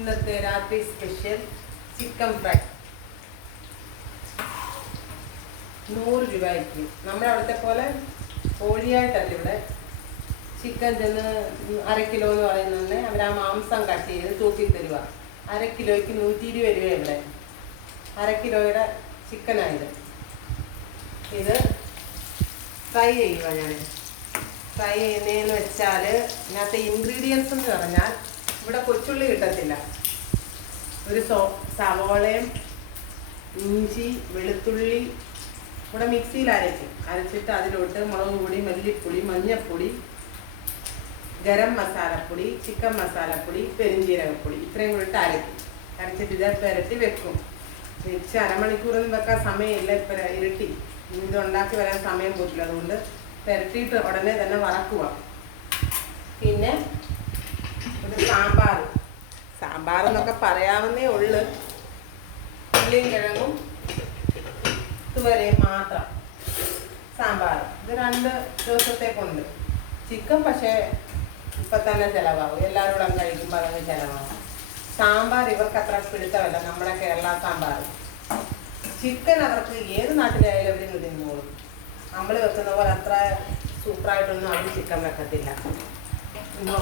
ഇന്നത്തെ രാത്രി special chicken fry നൂറ് രൂപയ്ക്ക് നമ്മുടെ അവിടുത്തെ പോലെ കോഴിയായിട്ടല്ല ഇവിടെ. ചിക്കൻ ചെന്ന് അര കിലോ എന്ന് പറയുന്നത് അവർ ആ മാംസം കട്ട് ചെയ്ത് തൂക്കി തരുക അര കിലോയ്ക്ക് നൂറ്റി ഇരുപത് രൂപ ഇവിടെ. അര കിലോയുടെ ചിക്കനായത് ഇത്. ഫ്രൈ ചെയ്യുക ഞാൻ ഫ്രൈ ചെയ്യുന്നതെന്ന് വെച്ചാൽ ഇതിനകത്തെ ഇൻഗ്രീഡിയൻസ് എന്ന് പറഞ്ഞാൽ ഇവിടെ കൊച്ചുള്ളി കിട്ടത്തില്ല. ഒരു സോ സവോളയും ഇഞ്ചി വെളുത്തുള്ളി ഇവിടെ മിക്സിയിൽ അരയ്ക്കും. അരച്ചിട്ട് അതിലോട്ട് മുളക് പൊടി മല്ലിപ്പൊടി മഞ്ഞൾപ്പൊടി ഗരം മസാലപ്പൊടി ചിക്കൻ മസാലപ്പൊടി പെരുംജീരകപ്പൊടി ഇത്രയും കൂടിയിട്ട് അരയ്ക്കും. അരച്ചിട്ട് ഇത് പുരട്ടി വെക്കും. വെച്ച് അരമണിക്കൂറൊന്നും വെക്കാൻ സമയമില്ല. ഇപ്പം ഇരട്ടി. ഇതുണ്ടാക്കി വരാൻ സമയം പോയിട്ടില്ല അതുകൊണ്ട് പുരട്ടിയിട്ട് ഉടനെ തന്നെ വറക്കുക. പിന്നെ സാമ്പാർ എന്നൊക്കെ പറയാവുന്നേ ഉള്ളു. ഉള്ളിയും കിഴങ്ങും ഇതുവരെയും മാത്രം സാമ്പാർ. ഇത് രണ്ട് ദിവസത്തേക്കുണ്ട്. ചിക്കൻ പക്ഷേ ഇപ്പം തന്നെ ചിലവാകും. എല്ലാവരോടും കഴിക്കുമ്പോൾ അതങ്ങ് ചിലവാകും. സാമ്പാർ ഇവർക്ക് അത്ര പിടുത്തമല്ല. നമ്മുടെ കേരള സാമ്പാർ. ചിക്കൻ അവർക്ക് ഏത് നാട്ടിലായാലും അവർ തിന്നോളും. നമ്മൾ വെക്കുന്ന പോലെ അത്ര സൂപ്പറായിട്ടൊന്നും അവർ ചിക്കൻ വെക്കത്തില്ല.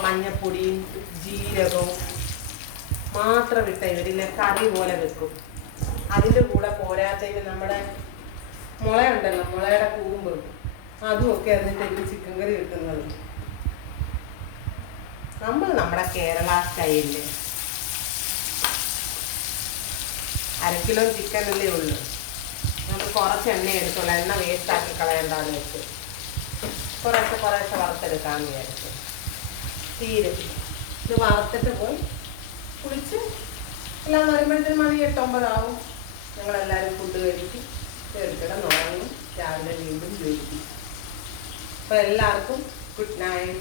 മഞ്ഞപ്പൊടിയും ജീരകവും മാത്രം ഇട്ട ഇവരിലെ കറി പോലെ വെക്കും. അതിന്റെ കൂടെ പോരാത്തതിന് നമ്മുടെ മുളയുണ്ടല്ലോ മുളയുടെ കൂമ്പ്. അതുമൊക്കെ അതിന്റെ ചിക്കൻ കറി കിട്ടുന്നത്. നമ്മൾ നമ്മുടെ കേരള സ്റ്റൈലിൽ അരക്കിലോ കിലോ ചിക്കൻ അല്ലേ ഉള്ളൂ. നമ്മൾ കുറച്ച് എണ്ണ എടുത്തോളൂ എണ്ണ വേസ്റ്റ് ആക്കി കളയണ്ടെന്ന് വെച്ച്. കുറേശ്ശെ കുറേശ്ശെ വറുത്തെടുക്കാമെന്ന് വിചാരിച്ചു. തീരെ. ഇത് വറുത്തിട്ട് പോയി എല്ലാം വരുമ്പോഴത്തേനും മണി എട്ടൊമ്പതാവും ഞങ്ങളെല്ലാവരും ഫുഡ് കഴിച്ച് കേൾക്കിടം ഉറങ്ങും രാവിലെ വീണ്ടും ജോലിക്കും. അപ്പോൾ എല്ലാവർക്കും ഗുഡ് നൈറ്റ്